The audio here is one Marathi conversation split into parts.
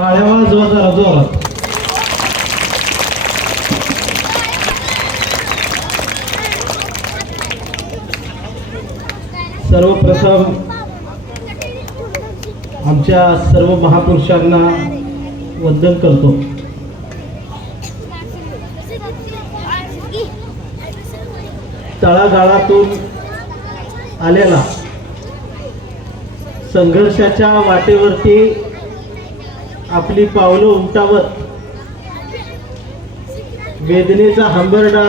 टाळ्या वाजवा जरा जोरात. सर्वप्रथम आमच्या सर्व महापुरुषांना वंदन करतो. तळागाळातून आलेला संघर्षाच्या वाटेवरती आपली पावलं उमटावत वेदनेचा हंबरडा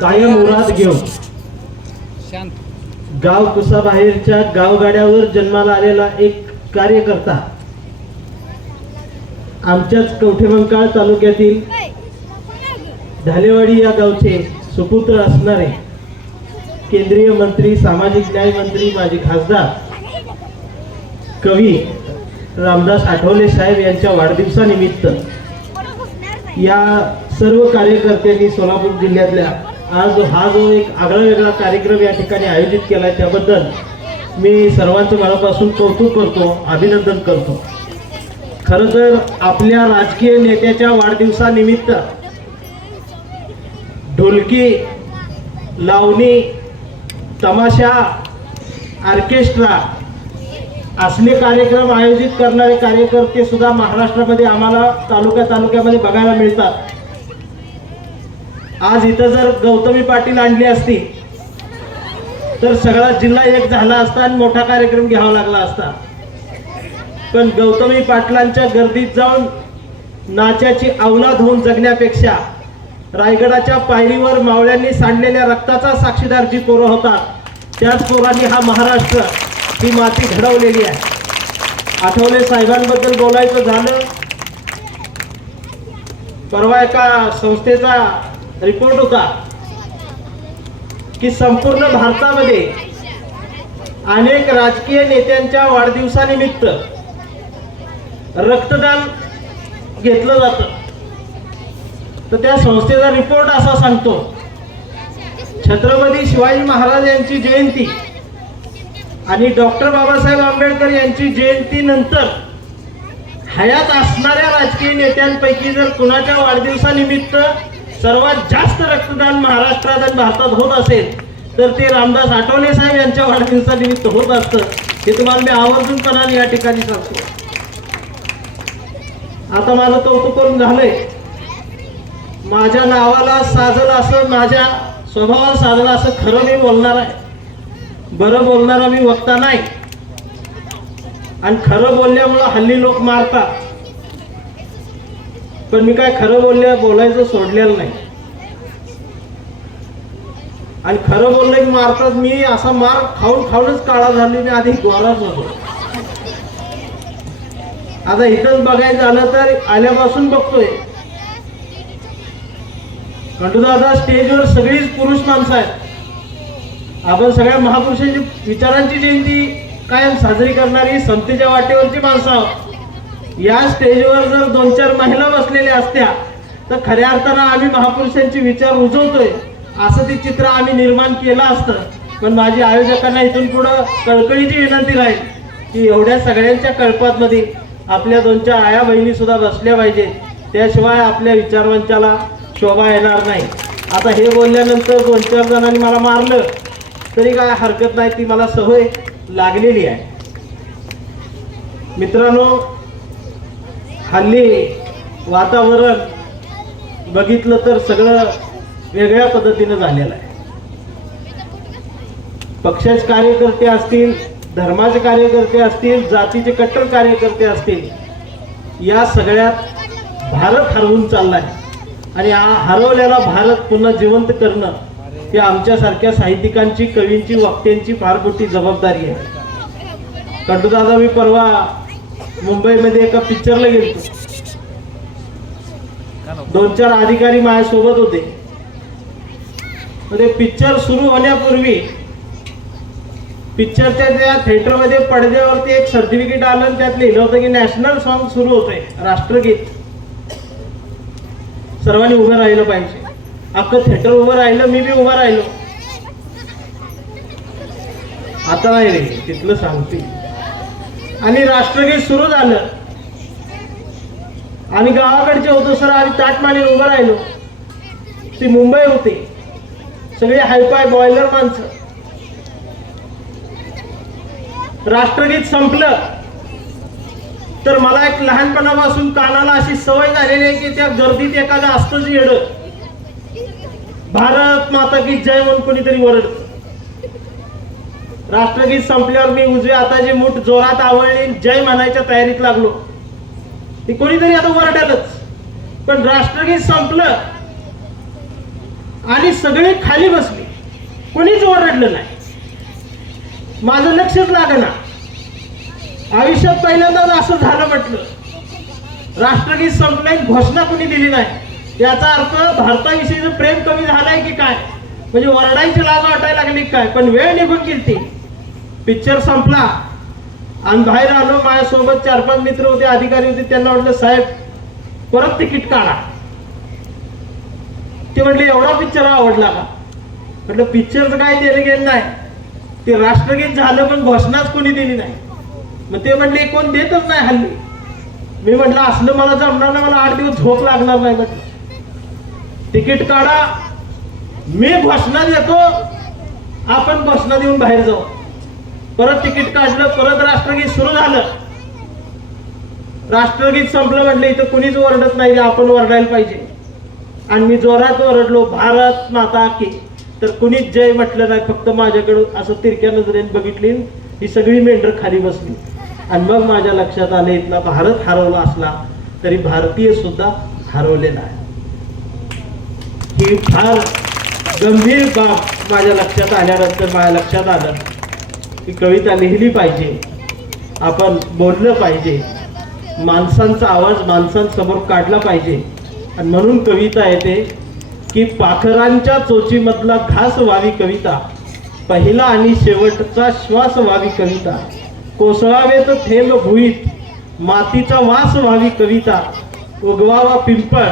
कायम उरात घेऊन गाव कुसाबाहेरच्या गावगाड्यावर जन्माला आलेला एक कार्यकर्ता, आमच्याच कवठेमंकाळ तालुक्यातील ढालेवाडी या गावचे सुपुत्र असणारे केंद्रीय मंत्री, सामाजिक न्याय मंत्री, माजी खासदार कवी रामदास आठवले साहेब यांच्या वाढदिवसानिमित्त या सर्व कार्यकर्त्यांनी सोलापूर जिल्ह्यातल्या आज हा जो एक आगळा वेगळा कार्यक्रम या ठिकाणी आयोजित केला आहे त्याबद्दल मी सर्वांचं मनापासून कौतुक करतो, अभिनंदन करतो. खरं तर आपल्या राजकीय नेत्याच्या वाढदिवसानिमित्त ढोलकी, लावणी, तमाशा, ऑर्केस्ट्रा असले कार्यक्रम आयोजित करणारे कार्यकर्ते सुद्धा महाराष्ट्रामध्ये आम्हाला तालुक्यामध्ये बघायला मिळतात. आज इथं जर गौतमी पाटील आणली असती तर सगळा जिल्हा एक झाला असता आणि मोठा कार्यक्रम घ्यावा लागला असता. पण गौतमी पाटलांच्या गर्दीत जाऊन नाचाची अवलाद होऊन जगण्यापेक्षा रायगडाच्या पायरीवर मावळ्यांनी सांडलेल्या रक्ताचा साक्षीदार जी पोरं होतात त्याच पोरांनी हा महाराष्ट्र, ही माती घडवलेली आहे. आठवले साहेबांबद्दल बोलायचं झालं, परवा एका संस्थेचा रिपोर्ट होता की संपूर्ण भारतामध्ये अनेक राजकीय नेत्यांच्या वाढदिवसानिमित्त रक्तदान घेतलं जातं. तर त्या संस्थेचा रिपोर्ट असा सांगतो, छत्रपती शिवाजी महाराज यांची जयंती आणि डॉक्टर बाबासाहेब आंबेडकर यांची जयंती नंतर हयात असणाऱ्या राजकीय नेत्यांपैकी जर कुणाच्या वाढदिवसानिमित्त सर्वात जास्त रक्तदान महाराष्ट्रात आणि भारतात होत असेल तर ते रामदास आठवले साहेब यांच्या वाढदिवसानिमित्त होत असतं. हे तुम्हाला मी आवर्जूनपणाने या ठिकाणी सांगतो. आता माझं कौतुक करून झालंय. माझ्या नावाला साजलं असं, माझ्या स्वभावाला साजलं असं खरं मी बोलणार आहे. बरं बोलणारा मी वक्ता नाही आणि खरं बोलल्यामुळं हल्ली लोक मारतात. पण मी काय खरं बोलायचं सोडलेलं नाही आणि खरं बोललं की मारतात. मी असा मार खाऊनच काळा झाले. मी आधी गोराच होतो. आता इथंच बघायचं झालं तर आल्यापासून बघतोय कंटूदादा स्टेजवर सगळीच पुरुष माणसं आहेत. आपण सगळ्या महापुरुषांची विचारांची जयंती कायम साजरी करणारी समतेच्या वाटेवरची माणसं आहोत. या स्टेजवर जर 2-4 महिला बसलेल्या असत्या तर खऱ्या अर्थानं आम्ही महापुरुषांचे विचार रुजवतोय असं ते चित्र आम्ही निर्माण केलं असतं. पण माझी आयोजकांना इथून पुढं कळकळीची विनंती राहील की एवढ्या सगळ्यांच्या कळपातमध्ये आपल्या 2-4 आया बहिणी सुद्धा बसल्या पाहिजे, त्याशिवाय आपल्या विचारवंताला शोभा येणार नाही. आता हे बोलल्यानंतर 2-4 जणांनी मला मारलं तरी काय हरकत नाही, ती मला सवय लागलेली आहे. मित्रांनो, हल्ली वातावरण बघितलं तर सगळं वेगळ्या पद्धतीनं झालेलं आहे. पक्षाचे कार्यकर्ते असतील, धर्माचे कार्यकर्ते असतील, जातीचे कट्टर कार्यकर्ते असतील, या सगळ्यात भारत हरवून चाललाय आणि हा हरवलेला भारत पुन्हा जिवंत करणं हे आमच्यासारख्या साहित्यिकांची, कवींची, वक्त्यांची फार मोठी जबाबदारी आहे. कंटूदादा, मी परवा मुंबईमध्ये एका पिक्चरला गेलो. 2-4 अधिकारी माझ्यासोबत होते. ते पिक्चर सुरू होण्यापूर्वी पिक्चरच्या त्या थिएटरमध्ये पडद्यावरती एक सर्टिफिकेट आलं आणि त्यात लिहिलं होतं की नॅशनल सॉन्ग सुरू होतंय, राष्ट्रगीत. सर्वांनी उभं राहिलं पाहिजे. अख्खं थिएटर उभं राहिलं, मी बी उभं राहिलो. आता नाही रे, तिथलं सांगते. आणि राष्ट्रगीत सुरू झालं आम्ही गावाकडचे होतो सर, आम्ही ताट मांडून उभं राहिलो. ती मुंबई होती, सगळे हायफाय बॉयलर माणसं. राष्ट्रगीत संपलं तर मला एक लहानपणापासून कानाला अशी सवय झालेली आहे की त्या गर्दीत एखादं असतंच येडं, भारत माता की जय म्हणून कोणीतरी ओरडतं. राष्ट्रगीत संपल्यावर मी उजव्या हाताची मूठ जोरात आवळली, जय म्हणायच्या तयारीत लागलो. ती कोणीतरी आता ओरडालच. पण राष्ट्रगीत संपलं आणि सगळे खाली बसले, कोणीच ओरडलं नाही. माझं लक्षच लागेना. आयुष्यात पहिल्यांदाच असं झालं म्हटलं. राष्ट्रगीत संपलंय, घोषणा कोणी दिली नाही. याचा अर्थ भारताविषयीचं प्रेम कमी झालंय की काय, म्हणजे ओरडायची लाज वाटायला लागली काय. पण वेळ निघून गेली. पिक्चर संपला आणि बाहेर आलो. माझ्यासोबत 4-5 मित्र होते, अधिकारी होते. त्यांना म्हटलं साहेब परत तिकीट काढा. ते म्हटले एवढा पिक्चर आवडला का? म्हटलं पिक्चरचं काय देणं घेणं नाही, ते राष्ट्रगीत झालं पण घोषणाच कोणी दिली नाही. मग ते म्हटले कोण देतच नाही हल्ली. मी म्हटलं असलं मला जमणार नाही, मला 8 दिवस झोप लागणार नाही. म्हटलं तिकीट काढा, मी घोषणा देतो, आपण घोषणा देऊन बाहेर जाऊ. परत तिकीट काढलं, परत राष्ट्रगीत सुरू झालं. राष्ट्रगीत संपलं. म्हटलं इथं कुणीच ओरडत नाही, आपण ओरडायला पाहिजे. आणि मी जोरात ओरडलो भारत माता की. तर कुणीच जय म्हटलं नाही, फक्त माझ्याकडे असं तिरक्या नजरेने बघितली. ही सगळी मेंढर खाली बसली. आणि मग माझ्या लक्षात आलं इथला भारत हरवला असला तरी भारतीय सुद्धा हरवलेला आहे. ही फार गंभीर बाब माझ्या लक्षात आल्यानंतर माझ्या लक्षात आलं की कविता लिहिली पाहिजे, आपण बोललं पाहिजे, माणसांचा आवाज माणसांसमोर काढला पाहिजे. आणि म्हणून कविता येते की पाखरांच्या चोचीमधला घास व्हावी कविता, पहिला आणि शेवटचा श्वास व्हावी कविता, कोसळावेत थेंब भुईत, मातीचा वास व्हावी कविता, उगवावा पिंपळ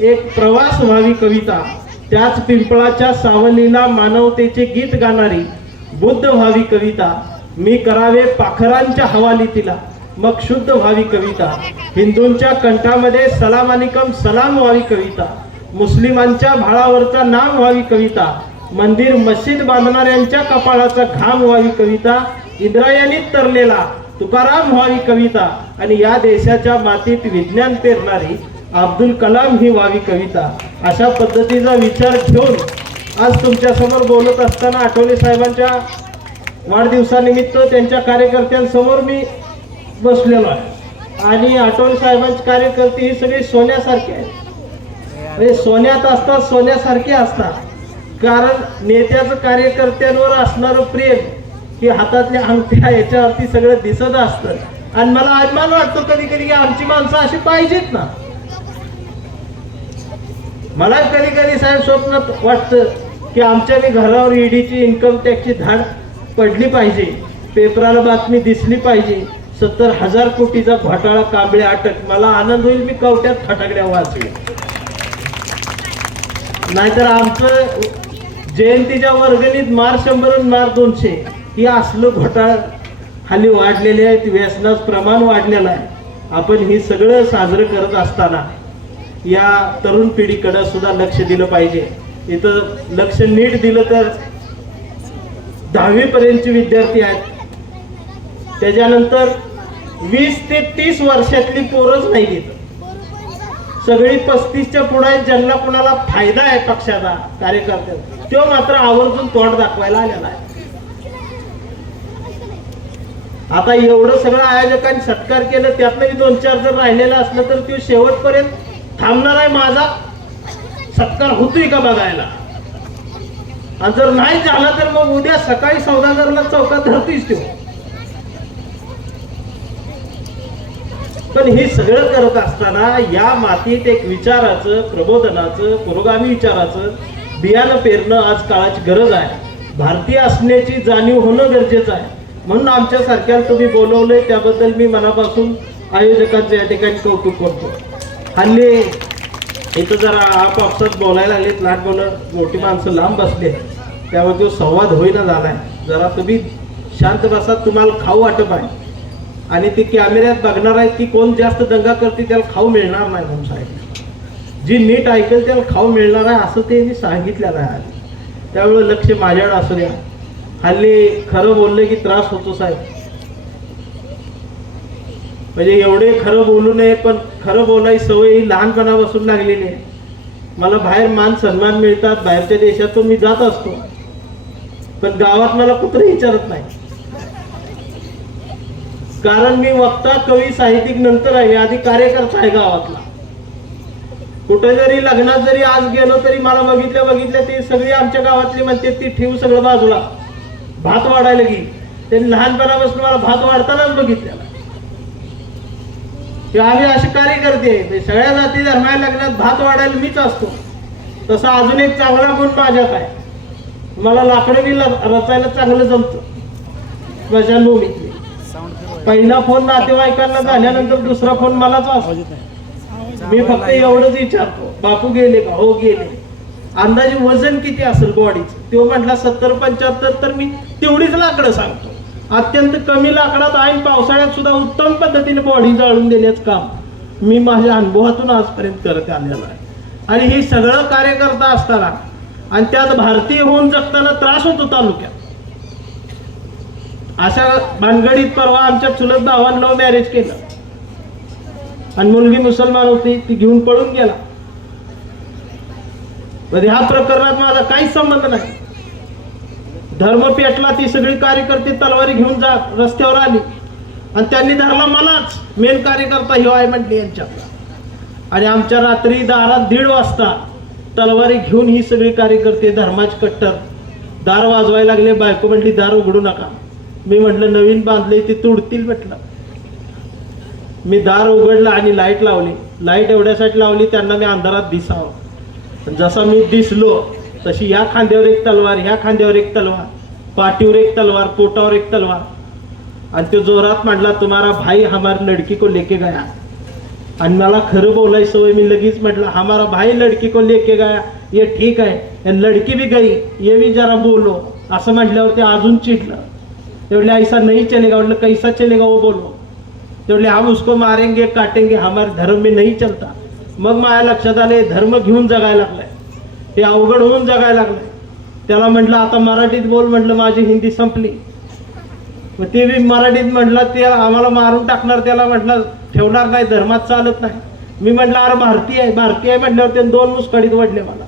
एक प्रवास व्हावी कविता, त्याच पिंपळाच्या सावलीला मानवतेचे गीत गाणारी बुद्ध व्हावी कविता, मी करावे पाखरांच्या हवाली तिला, मग शुद्ध व्हावी कविता, हिंदूंच्या कंठामध्ये सलाम अलिकम सलाम व्हावी कविता, मुस्लिमांच्या भाळावरचा नाम व्हावी कविता, मंदिर मस्जिद बांधणाऱ्यांच्या कपाळाचा घाम व्हावी कविता, इंद्रायणीत तरलेला तुकाराम व्हावी कविता, आणि या देशाच्या मातीत विज्ञान पेरणारी अब्दुल कलाम ही व्हावी कविता. अशा पद्धतीचा विचार घेऊन आज तुमच्या समोर बोलत असताना आठवले साहेबांच्या वाढदिवसानिमित्त त्यांच्या कार्यकर्त्यांसमोर मी बसलेलो आहे. आणि आठवले साहेबांचे कार्यकर्ते ही सगळी सोन्यासारखे आहेत. म्हणजे सोन्यात असतात, सोन्यासारखे असतात. कारण नेत्याचं कार्यकर्त्यांवर असणारं प्रेम ही हातातल्या अंगठ्या याच्यावरती सगळं दिसत असतं. आणि मला अभिमान वाटतो कधी कधी की आमची माणसं अशी पाहिजेत ना. मला कधी कधी साहेब स्वप्नात वाटतं की आमच्या घरावर ईडीची इन्कम टॅक्सची धाड पडली पाहिजे, पेपराला बातमी दिसली पाहिजे, 70,000 कोटीचा घोटाळा कांबळे अटक. मला आनंद होईल, मी कवट्यात फटाकड्या वाचवी. नाहीतर आमचं जयंतीच्या वर्गणीत मार 100 मार 200 ही असलं घोटाळा हल्ली वाढलेले आहेत, व्यसनाचं प्रमाण वाढलेलं आहे. आपण ही सगळं साजरं करत असताना या तरुण पिढीकडे सुद्धा लक्ष दिलं पाहिजे. इथं लक्ष नीट दिलं तर 10वी पर्यंतचे विद्यार्थी आहेत, त्याच्यानंतर 20 ते 30 वर्षातली पोरच नाही इथं. सगळी 35च्या पुढे ज्यांना कुणाला फायदा आहे पक्षाचा कार्यकर्त्यांचा, तो मात्र आवर्जून तोंड दाखवायला आलेला आहे. आता एवढं सगळं आयोजकांनी सत्कार केलं, त्यातनं 2-4 जर राहिलेला असलं तर तो शेवटपर्यंत थांबणार आहे माझा सत्कार होतोय का बघायला. आणि जर नाही झाला तर मग उद्या सकाळी सौदागरला चौकात धरतीच तो. पण हे सगळं करत असताना या मातीत एक विचाराचं, प्रबोधनाचं, पुरोगामी विचाराचं बियाणं पेरणं आज काळाची गरज आहे. भारतीय असण्याची जाणीव होणं गरजेचं आहे. म्हणून आमच्या सारख्या तुम्ही बोलवलंय त्याबद्दल मी मनापासून आयोजकांचं या ठिकाणी कौतुक करतो. हल्ली इथं जरा आपापसात बोलायला लागलेत, लहान मुलं मोठी माणसं लांब बसले, त्यामुळे तो संवाद होईना झालाय. जरा तुम्ही शांत बसा, तुम्हाला खाऊ वाटप आहे. आणि ते कॅमेऱ्यात बघणार आहेत की कोण जास्त दंगा करते त्याला खाऊ मिळणार नाही म्हणून सांगितलं. जी नीट ऐकेल त्याला खाऊ मिळणार आहे असं त्यांनी सांगितलेलं आहे. त्यावेळेस लक्ष माझ्याकडे असू द्या. हल्ली खरं बोलले की त्रास होतो साहेब. म्हणजे एवढे खरं बोलू नये पण खरं बोलायची सवय ही लहानपणापासून लागलेली आहे. मला बाहेर मान सन्मान मिळतात, बाहेरच्या देशातून मी जात असतो, पण गावात मला कुठंही विचारत नाही. कारण मी वक्ता, कवी, साहित्यिक नंतर आहे, आधी कार्यकर्ता आहे गावातला. कुठे जरी लग्नात जरी आज गेलो तरी मला बघितल्या ते सगळी आमच्या गावातली म्हणते ती ठेवू सगळं बाजूला, भात वाढायला की. त्यांनी लहानपणापासून मला भात वाढतानाच बघितलेला. आम्ही असे कार्यकर्ते आहे, सगळ्या जाती धर्माच्या लग्नात भात वाढायला मीच असतो. तसा अजून एक चांगला गुण माझ्यात आहे, मला लाकडं बी रचायला चांगलं जमतं स्मशानभूमीतली. पहिला फोन नातेवाईकांना झाल्यानंतर दुसरा फोन मलाच असतो. मी फक्त एवढंच विचारतो, बापू गेले का? हो गेले. अंदाजे वजन किती असेल बॉडीचं? तो म्हटला 70-75. तर मी तेवढीच लाकडं सांगतो. अत्यंत कमी लाकडात ऐन पावसाळ्यात सुद्धा उत्तम पद्धतीने बॉडी जाळून देण्याचं काम मी माझ्या अनुभवातून आजपर्यंत करत आलेलो आहे. आणि हे सगळं कार्यकर्ता असताना आणि त्यात भारतीय होऊन जगताना त्रास होतो तालुक्यात. अशा भानगडीत परवा आमच्या चुलत भावानं लव्ह मॅरेज केलं आणि मुलगी मुसलमान होती, ती घेऊन पळून गेला. म्हणजे ह्या प्रकरणात माझा काहीच संबंध नाही. धर्म पेटला, ती सगळी कार्यकर्ते तलवारी घेऊन जा रस्त्यावर आली आणि त्यांनी धरला मलाच. मेन कार्यकर्ता ह्यो आहे म्हटली यांच्यातला. आणि आमच्या रात्री दारात 1:30 वाजता तलवारी घेऊन ही सगळी कार्यकर्ते धर्माचे कट्टर दार वाजवायला लागले. बायको म्हटली दार उघडू नका. मी म्हटलं नवीन बांधले ते तोडतील म्हटलं. मी दार उघडलं आणि लाईट लावली. लाईट एवढ्यासाठी लावली त्यांना मी अंधारात दिसावं. जसा मी दिसलो तशी या खांद्यावर एक तलवार, ह्या खांद्यावर एक तलवार, पाठीवर एक तलवार, पोटावर एक तलवार. आणि तो जोरात म्हटला तुम्हारा भाई हमारी लड़की को लेके गया. आणि मला खरं बोलायची सवय, मी लगेच म्हटलं हमारा भाई लड़की को लेके गया, ये ठीक है, लड़की भी गई, ये भी जरा बोलो. असं म्हटल्यावर ते अजून चिडलं. तेवढे ऐसा नहीं चलेगा. म्हटलं कैसा चलेगा वो बोलो. तेवढे हम उसको मारेंगे काटेंगे, हमारे धर्म में नहीं चलता. मग माझ्या लक्षात आले धर्म घेऊन जगायला लागलाय, ते अवघड होऊन जगायला लागलंय. त्याला म्हटलं आता मराठीत बोल. म्हटलं माझी हिंदी संपली. मग ते बी मराठीत म्हटलं ते आम्हाला मारून टाकणार. त्याला म्हटलं ठेवणार नाही, धर्मात चालत नाही. मी म्हटलं अरे भारतीय आहे, भारतीय आहे म्हटल्यावर ते 2 मुस्कडीत वडले मला.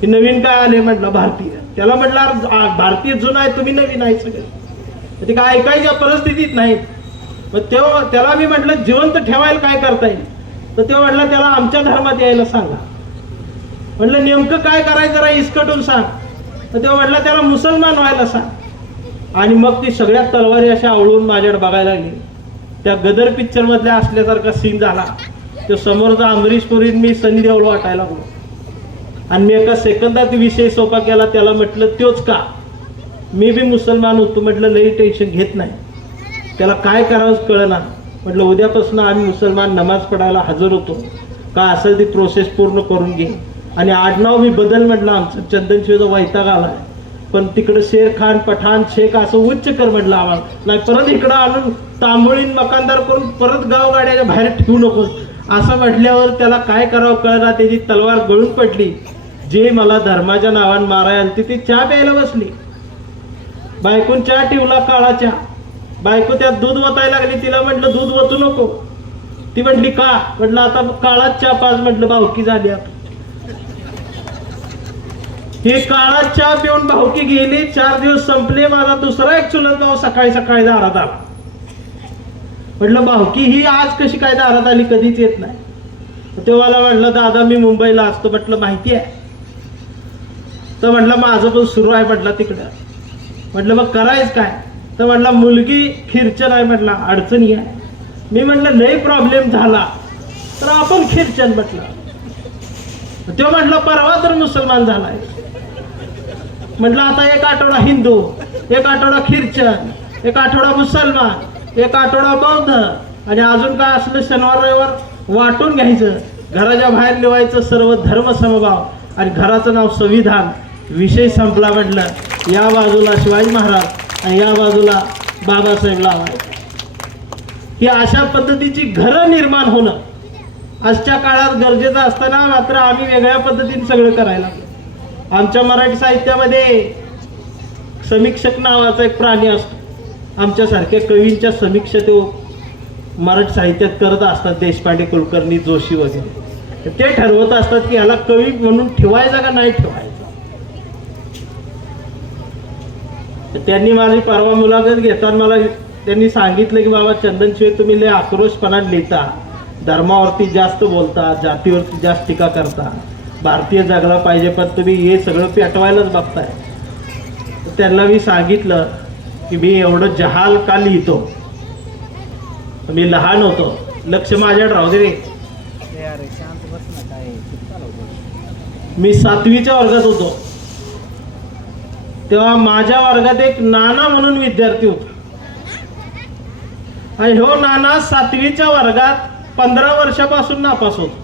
की नवीन काय आले म्हटलं भारतीय. त्याला म्हटलं अरे भारतीय जुना आहे, तुम्ही नवीन आहे सगळे. ते काय ऐकायच्या परिस्थितीत नाहीत. मग तेव्हा त्याला मी म्हटलं जिवंत ठेवायला काय करता येईल. तर तेव्हा म्हटलं त्याला आमच्या धर्मात यायला सांगा. म्हटलं नेमकं काय करायचं जरा इसकटून सांग. तर तेव्हा म्हटलं त्याला मुसलमान व्हायला सांग. आणि मग ती सगळ्या तलवारी अशा आवळून माझ्याकडे बघायला लागली. त्या गदर पिक्चर मधल्या असल्यासारखा सीन झाला. तो समोरचा अमरीश पुरीन मी सनी देओल वाटायला लागलो. आणि मी एका सेकंदात विषय सोपा केला. त्याला म्हटलं तोच का, मी बी मुसलमान होतो. म्हटलं लई टेन्शन घेत नाही. त्याला काय करावंच कळना. म्हटलं उद्यापासून आम्ही मुसलमान नमाज पडायला हजर होतो, काय असेल ती प्रोसेस पूर्ण करून घे. आणि आडनाव मी बदल म्हटलं, आमचं चंदनशिवचा वैताग आलाय, पण तिकडे शेर खान पठाण शेख असं उच्च कर म्हटलं आम्हाला. नाही परत इकडं आणून तांबोळीन मकानदार करून परत गावगाड्याच्या बाहेर ठेवू नको असं म्हटल्यावर त्याला काय करावं कळना. त्याची तलवार गळून पडली. जे मला धर्माच्या नावाने मारायला आली ती चहा प्यायला बसली. बायकून चहा ठेवला, काळा चहा. बायको त्यात दूध वतायला लागली. तिला म्हटलं दूध वतू नको. ती म्हटली का? म्हटलं आता काळाच चहा पाच. म्हटलं भावकी झाली. आता हे काळा चहा पिऊन भावकी गेली. 4 दिवस संपले. माझा दुसरा एक चुलत भाऊ सकाळी सकाळी दारात आला. म्हटलं भावकी ही आज कशी काय दारात आली, कधीच येत नाही. तेव्हा मला म्हटलं दादा मी मुंबईला असतो. म्हटलं माहिती आहे. तर म्हटलं माझं पण सुरू आहे म्हटलं तिकडं. म्हटलं मग करायच काय? तर म्हटलं मुलगी खिरचन आहे. म्हटलं अडचणी आहे. मी म्हटलं लई प्रॉब्लेम झाला तर आपण खिरचन म्हटलं. तेव्हा म्हटलं परवा तर मुसलमान झालाय. म्हटलं आता 1 आठवडा हिंदू, 1 आठवडा खिरचन, 1 आठवडा मुसलमान, 1 आठवडा बौद्ध, आणि अजून काय असलं शनिवार रविवार वाटून घ्यायचं. घराच्या बाहेर लिवायचं सर्व धर्म समभाव आणि घराचं नाव संविधान. विषय संपला. म्हटलं या बाजूला शिवाजी महाराज आणि या बाजूला बाबासाहेब लावायचे. ही अशा पद्धतीची घरं निर्माण होणं आजच्या काळात गरजेचं असताना मात्र आम्ही वेगळ्या पद्धतीने सगळं करायला लागलो. आमच्या मराठी साहित्यामध्ये समीक्षक नावाचा एक प्राणी असतो. आमच्यासारख्या कवींच्या समीक्षा तो मराठी साहित्यात करत असतात. देशपांडे, कुलकर्णी, जोशी वगैरे ते ठरवत असतात की ह्याला कवी म्हणून ठेवायचा का नाही ठेवायचा. त्यांनी माझी परवा मुलाखत घेताना मला त्यांनी सांगितलं की बाबा चंदनशिवाय तुम्ही लय आक्रोशपणा लिहिता, धर्मावरती जास्त बोलता, जातीवरती जास्त टीका करता, भारतीय जगला पाहिजे, पण तुम्ही हे सगळं पेटवायलाच बघताय. त्यांना मी सांगितलं की मी एवढं जहाल का लिहितो. मी लहान होतो, लक्ष माझ्याकडे राहू दे रे. मी 7वीच्या वर्गात होतो तेव्हा माझ्या वर्गात एक नाना म्हणून विद्यार्थी होता. आणि हो नाना 7वीच्या वर्गात 15 वर्षापासून नापास होतो.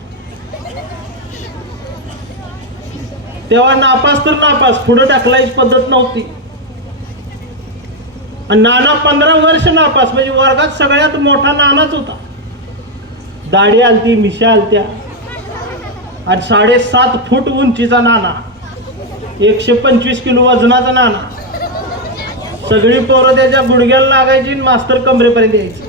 तेव्हा नापास तर नापास, पुढे टाकलायची पद्धत नव्हती. आणि नाना 15 वर्ष नापास म्हणजे वर्गात सगळ्यात मोठा नानाच होता. दाढी आलती, मिशा आलत्या आणि 7.5 फूट उंचीचा नाना, 125 किलो वजनाचा नाना. सगळी पोरं त्याच्या गुडघ्याला लागायची, मास्तर कमरेपर्यंत यायची.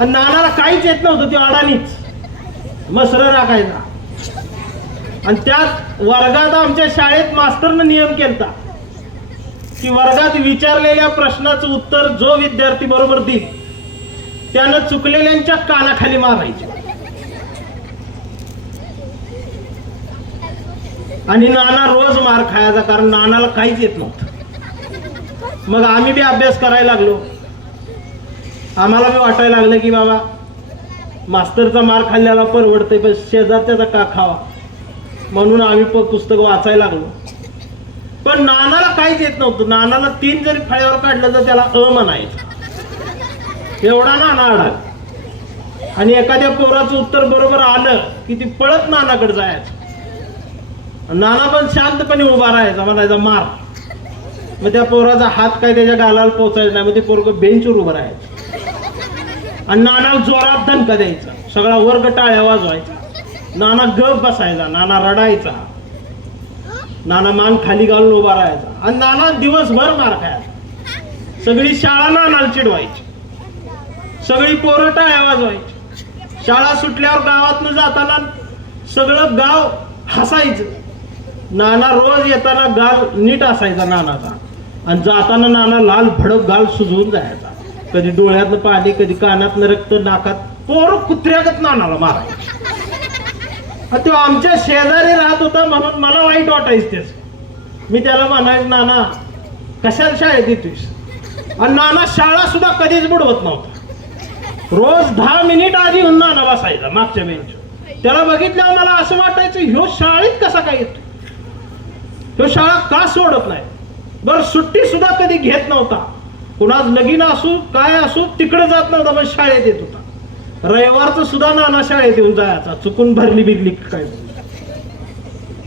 आणि नानाला काहीच येत नव्हतं, ते अडाणीच मसर राखायचा. आणि त्यात वर्गात आमच्या शाळेत मास्तरनं नियम केलता की वर्गात विचारलेल्या प्रश्नाचं उत्तर जो विद्यार्थी बरोबर देईल त्यानं चुकलेल्यांच्या कानाखाली मारायचे. आणि नाना रोज मार खायचा, कारण नानाला काहीच येत नव्हतं. मग आम्ही बी अभ्यास करायला लागलो. आम्हाला बी वाटायला लागलं की बाबा मास्तरचा मार खाल्ल्याला परवडतंय, पण शेजारच्याचा का खावा, म्हणून आम्ही पुस्तक वाचायला लागलो. पण नानाला काहीच येत नव्हतं. नानाला 3 जरी फळ्यावर काढलं तर त्याला म्हणायचं, एवढा नाना अडाल. आणि एखाद्या पोराचं उत्तर बरोबर आलं की ती पळत नानाकडे जायचं. नाना पण शांतपणे उभा राहायचा, म्हणायचा मार. मग त्या पोराचा हात काय त्याच्या गालाला पोचायचा नाही, मग ते पोरग बेंचवर उभं राहायचं आणि नानाला जोरात धनका द्यायचा. सगळा वर्ग टाळ्या वाजवायचा. नाना गप बसायचा, नाना रडायचा, नाना मान खाली घालून उभा राहायचा. आणि नाना दिवसभर मार खायचा. सगळी शाळा नानाला चिडवायची, सगळी पोरं टाळ्या वाजवायची. शाळा सुटल्यावर गावातनं जाताना सगळं गाव हसायचं. नाना रोज येताना गाल नीट असायचा नानाचा, आणि जाताना नाना लाल भडक गाल सुजवून जायचा. कधी डोळ्यातनं पाणी, कधी कानातनं रक्त, नाकात. पोरं कुत्र्यागत नानाला मारायचं. तो आमच्या शेजारी राहत होता म्हणून मला वाईट वाटायचं त्याच. मी त्याला म्हणायचं, नाना कशाला शाळेत येतोयस. आणि नाना शाळा सुद्धा कधीच बुडवत नव्हता. रोज 10 मिनिट आधी येऊन नाना बसायचा मागच्या बेंचवर. त्याला बघितल्यावर मला असं वाटायचं, ह्यो शाळेत कसा काय येतो, ह्यो शाळा का सोडत नाही. बरं सुट्टी सुद्धा कधी घेत नव्हता. कुणाच लगीन असू काय असू तिकडे जात नव्हता, पण शाळेत येत होता. रविवारचं सुद्धा नाना शाळेत येऊन जायचा, चुकून भरली बिरली काय.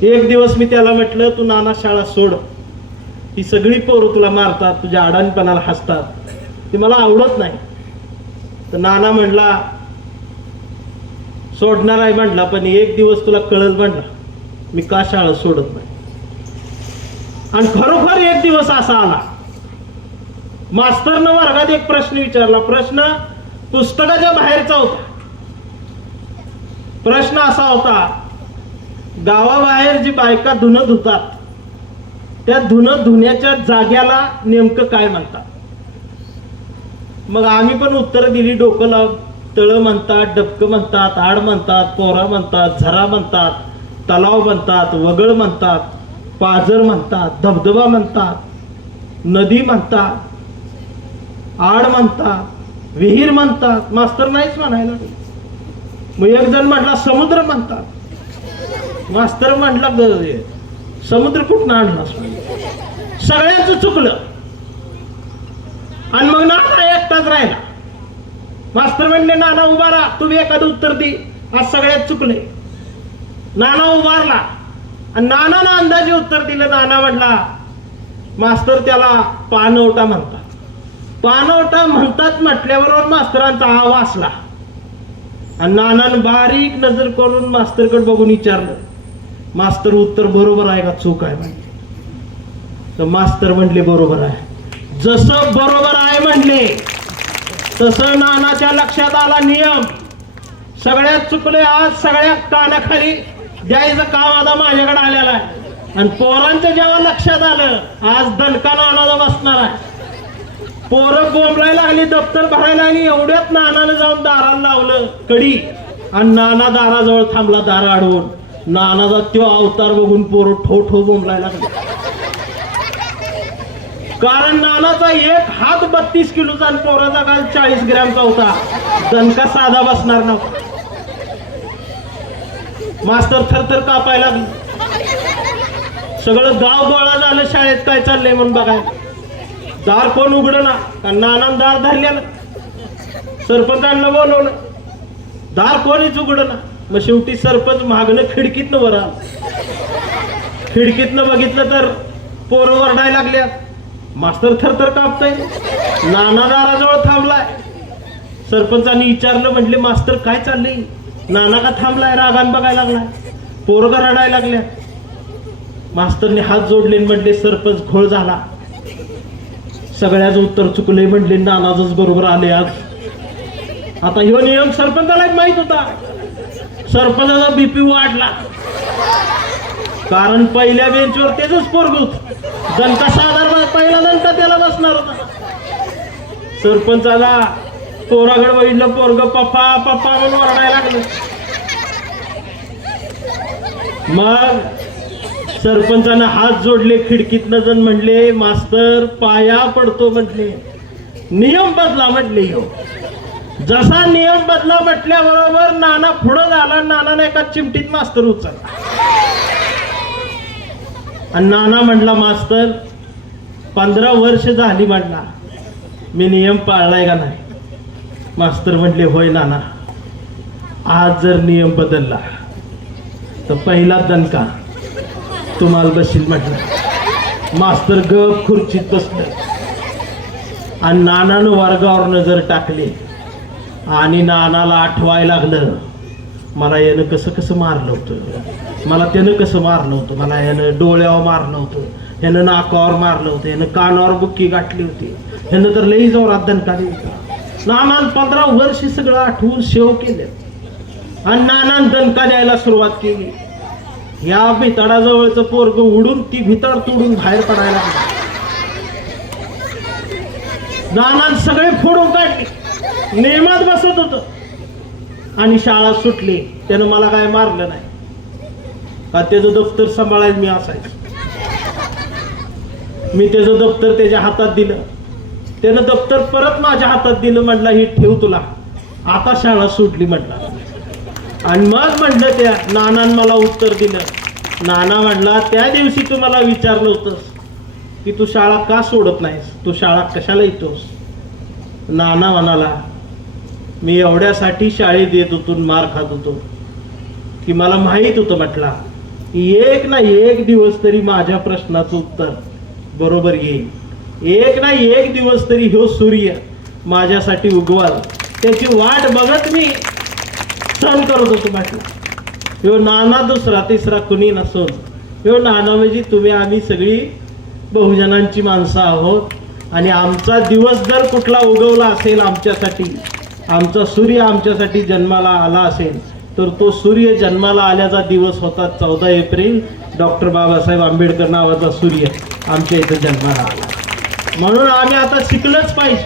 एक दिवस मी त्याला म्हटलं, तू नाना शाळा सोड, ही सगळी पोरं तुला मारतात, तुझ्या अडाणपणाला हसतात, ती मला आवडत नाही. तर नाना म्हणला, सोडणार आहे म्हटला, पण एक दिवस तुला कळल म्हटला मी का शाळा सोडत नाही. आणि खरोखर एक दिवस असा आला. मास्तरनं वर्गात एक प्रश्न विचारला. प्रश्न पुस्तकाच्या बाहेरचा होता. प्रश्न असा होता, गावाबाहेर जी बायका धुणं धुतात त्या धुणं धुण्याच्या जाग्याला नेमकं काय म्हणतात. मग आम्ही पण उत्तर दिली. डोकं लाव, तळ म्हणतात, डबकं म्हणतात, आड म्हणतात, पोरा म्हणतात, झरा म्हणतात, तलाव म्हणतात, वगळ म्हणतात, पाझर म्हणतात, धबधबा म्हणतात, नदी म्हणतात, आड म्हणतात, विहीर म्हणतात. मास्तर नाहीच म्हणायला. मग एक जण म्हटला समुद्र म्हणतात. मास्तर म्हटला समुद्र कुठं आणला. सगळ्यांचं चुकलं. आणि मग नाना एकटाच राहिला. मास्तर म्हणले, नाना उभा राहा, तुम्ही एखादं उत्तर दे, आज सगळ्यात चुकले. नाना उभारला आणि नानानं अंदाजे उत्तर दिलं. नाना म्हटला, मास्तर त्याला पाणवठा म्हणतात. पानवटा म्हणतात म्हटल्याबरोबर मास्तरांचा हा वासला आणि नानानं बारीक नजर करून मास्तरकडे बघून विचारलं, मास्तर उत्तर बरोबर आहे का चूक आहे म्हणजे? तर मास्तर म्हटले बरोबर आहे. जसं बरोबर आहे म्हणले तसं नानाच्या लक्षात आला नियम. सगळ्यात चुकले आज सगळ्या कानाखाली द्यायचं काम आता माझ्याकडे आलेलं आहे. आणि पोरांच्या जेव्हा लक्षात आलं आज दणका नानाला बसणार आहे. पोरं बोंबलायला लागली, दप्तर भरायला लागली. एवढ्यात नानानं जाऊन दाराला लावलं कडी आणि नाना दाराजवळ थांबला, दार अडवून. नानाचा त्यो अवतार बघून पोरं ठो ठो बोंबलायला लागली. कारण नानाचा एक हात 32 किलोचा आणि पोराचा काल 40 ग्रॅमचा होता. दणका साधा बसणार नव्हता. मास्तर थरथर कापायला लागले. सगळं गाव गोळा झालं शाळेत काय चाललंय म्हणून बघायला. दार कोण उघडं ना, कारण नानानं दार धरलेलं. सरपंचांना बोलवलं, दार कोणीच उघडं ना. मग शेवटी सरपंच मागणं खिडकीतनं वर आलं. खिडकीतनं बघितलं तर पोरं वरडायला लागल्या. मास्तर थरथर कापताय. नाना दाराजवळ थांबलाय. सरपंचांनी विचारलं, म्हटले मास्तर काय चाललंय? नाना का थांबलाय? रागान बघायला लागलाय. पोरं का रडायला लागल्या? मास्तरने हात जोडले म्हटले सरपंच घोळ झाला. सगळ्याच उत्तर चुकले म्हटले, नानाच बरोबर आले आज. आता ह्यो नियम सरपंचाला माहित होता. सरपंचाचा बीपी वाढला, कारण पहिल्या बेंचवर तेच पोरग होत. दणका साधारण पहिला दणका त्याला बसणार होता. सरपंचाला पोराकडे बघितलं, पोरग पप्पा पप्पा म्हणून ओरडायला लागलं. मग सरपंचानं हात जोडले, खिडकीतनं जण म्हणले मास्तर पाया पडतो म्हटले, नियम बदला म्हटले. ह्यो जसा नियम बदला म्हटल्याबरोबर नाना पुढं झाला. नानाने एका चिमटीत मास्तर उचलला आणि नाना म्हटला मास्तर 15 वर्ष झाली म्हटला मी नियम पाळलाय का नाही? मास्तर म्हटले होय नाना, आज जर नियम बदलला तर पहिला दणका तुम्हाला बसील म्हटलं. मास्तर गप खुर्चीत बसले आणि नानानं वर्गावर नजर टाकली आणि नानाला आठवायला लागलं, मला यानं कसं कसं मारलं होतं, मला त्यानं कसं मारलं होतं, मला यानं डोळ्यावर मारलं होतं, ह्यानं नाकावर मारलं होतं, ह्यानं कानावर बुक्की गाठली होती, ह्यानं तर लई जोरात दणका दिला होता. नानानं 15 वर्ष सगळं आठवून सेव केलं आणि नानानं दणका द्यायला सुरुवात केली. या भिताडाजवळचं पोरग उडून ती भिताड तोडून बाहेर पडायला लागलं. नानानं सगळे फोडून काढले, नियमात बसत होत आणि शाळा सुटली. त्यानं मला काय मारलं नाही, का त्याचं दप्तर सांभाळायला मी असायचं. मी त्याचं दप्तर त्याच्या हातात दिलं, त्यानं दप्तर परत माझ्या हातात दिलं. म्हटलं ही ठेव तुला, आता शाळा सुटली म्हटलं. आणि मग म्हटलं त्या नानानं मला उत्तर दिलं. नाना म्हटला त्या दिवशी तू मला विचारलं होतंस की तू शाळा का सोडत नाहीस, तू शाळा कशाला येतोस? नाना म्हणाला मी एवढ्यासाठी शाळेत येत होतो, मार खात होतो की मला माहित होतं म्हटला एक ना एक दिवस तरी माझ्या प्रश्नाचं उत्तर बरोबर येईल. एक ना एक दिवस तरी ह्यो सूर्य माझ्यासाठी उगवाल, त्याची वाट बघत मी सहन करत होतो म्हटलं. ह्यो नाना दुसरा तिसरा कुणी नसून ह्यो नाना म्हणजे तुम्ही आम्ही सगळी बहुजनांची माणसं आहोत. आणि आमचा दिवस जर कुठला उगवला असेल आमच्यासाठी, आमचा सूर्य आमच्यासाठी जन्माला आला असेल तर तो सूर्य जन्माला आल्याचा दिवस होता 14 एप्रिल. डॉक्टर बाबासाहेब आंबेडकर नावाचा सूर्य आमच्या इथं जन्माला आला. म्हणून आम्ही आता शिकलंच पाहिजे,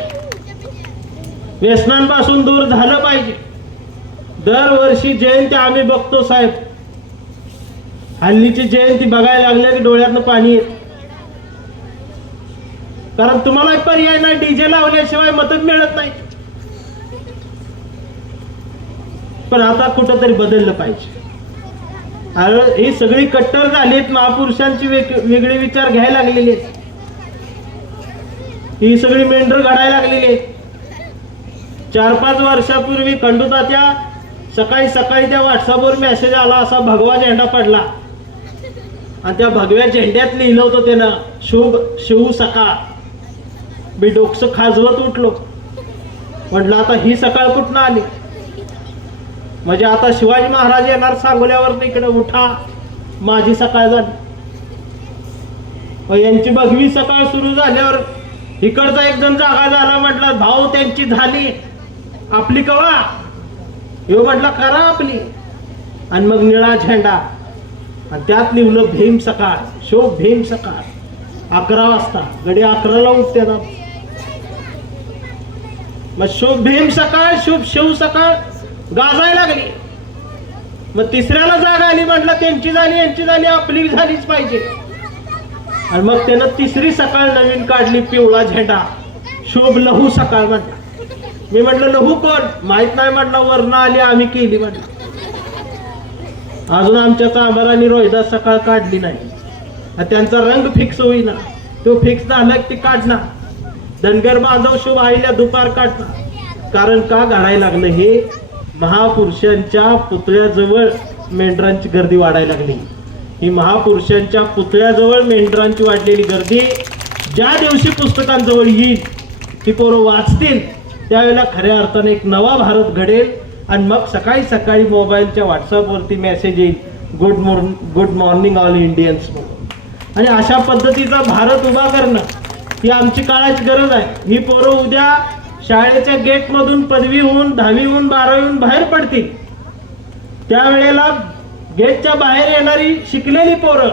व्यसनांपासून दूर झालं पाहिजे. दरवर्षी जयंती आम्ही बघतो साहेब, हल्लीची जयंती बघायला लागल्या की डोळ्यातनं पाणी येत. कारण तुम्हाला पर्याय नाही, डीजे लावल्याशिवाय मदत मिळत नाही. पण आता कुठंतरी बदललं पाहिजे. अरे ही सगळी कट्टर झालीत, महापुरुषांची वेगळे विचार घ्यायला लागलेले आहेत, ही सगळी मेंढर घडायला लागलेली आहेत. 4-5 वर्षापूर्वी खंडूतात्या सकाळी सकाळी त्या व्हॉट्सअपवर मेसेज आला, असा भगवा झेंडा पडला आणि त्या भगव्या झेंड्यात लिहिलं होतं त्यानं शिव सकाळ. मी डोकं खाजवत उठलो. म्हटलं आता ही सकाळ कुठनं आली? म्हणजे आता शिवाजी महाराज येणार सांगोल्यावर, इकडे उठा माझी सकाळ झाली. यांची भगवी सकाळ सुरू झाल्यावर इकडचा एक जण जागा झाला. म्हटलं भाऊ त्यांची झाली, आपली कवा? ह्यो म्हटला करा आपली. आणि मग निळा झेंडा आणि त्यात लिहिलं भीम सकाळ, शुभ भीम सकाळ. 11 वाजता गडी 11ला उठते ना. मग शुभ भीम सकाळ, शुभ शिव सकाळ गाजायला लागली. मग तिसऱ्याला जाग आली. म्हटलं त्यांची झाली, यांची झाली, आपली झालीच पाहिजे. आणि मग त्यानं तिसरी सकाळ नवीन काढली, पिवळा झेंडा, शुभ लहू सकाळ म्हटलं. मी म्हटलं लहू कोण? माहित नाही म्हटलं, वर्ण आली आम्ही केली म्हटलं. अजून आमच्या चांबारांनी रोहिदास सकाळ काढली नाही. त्यांचा रंग फिक्स होईना. तो फिक्स झाला की काढणार. धनगर बांधव शुभ आईल्या दुपार काढणार. कारण का घडायला लागलं? हे महापुरुषांच्या पुतळ्याजवळ मेंढरांची गर्दी वाढायला लागली. ही महापुरुषांच्या पुतळ्याजवळ मेंढरांची वाढलेली गर्दी ज्या दिवशी पुस्तकांजवळ येईल, ती पोरं वाचतील, त्यावेळेला खऱ्या अर्थाने एक नवा भारत घडेल. आणि मग सकाळी सकाळी मोबाईलच्या व्हॉट्सअपवरती मेसेज येईल, गुड मॉर्निंग ऑल इंडियन्स म्हणून. आणि अशा पद्धतीचा भारत उभा करणं ही आमची काळाची गरज आहे. ही पोरं उद्या शाळेच्या गेटमधून पदवी होऊन, 10वी होऊन, 12वी होऊन बाहेर पडतील. त्यावेळेला गेटच्या बाहेर येणारी शिकलेली पोरं,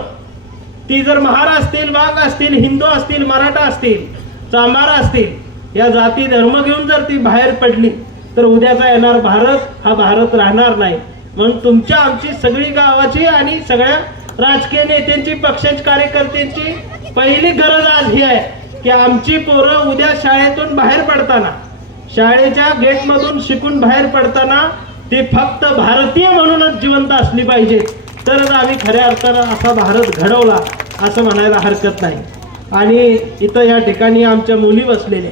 ती जर महार असतील, वाघ असतील, हिंदू असतील, मराठा असतील, चांभार असतील, या जाती धर्म घेऊन जर ती बाहेर पडली तर उद्याचा येणार भारत हा भारत राहणार नाही. म्हणून तुमच्या आमची सगळी गावाची आणि सगळ्या राजकीय नेत्यांची, पक्षाच्या कार्यकर्त्यांची पहिली गरज आज ही आहे की आमची पोरं उद्या शाळेतून बाहेर पडताना, शाळेच्या गेटमधून शिकून बाहेर पडताना ती फक्त भारतीय म्हणूनच जिवंत असली पाहिजे. तरच आम्ही खऱ्या अर्थानं असा भारत घडवला असं म्हणायला हरकत नाही. आणि इथं या ठिकाणी आमच्या मुली बसलेल्या,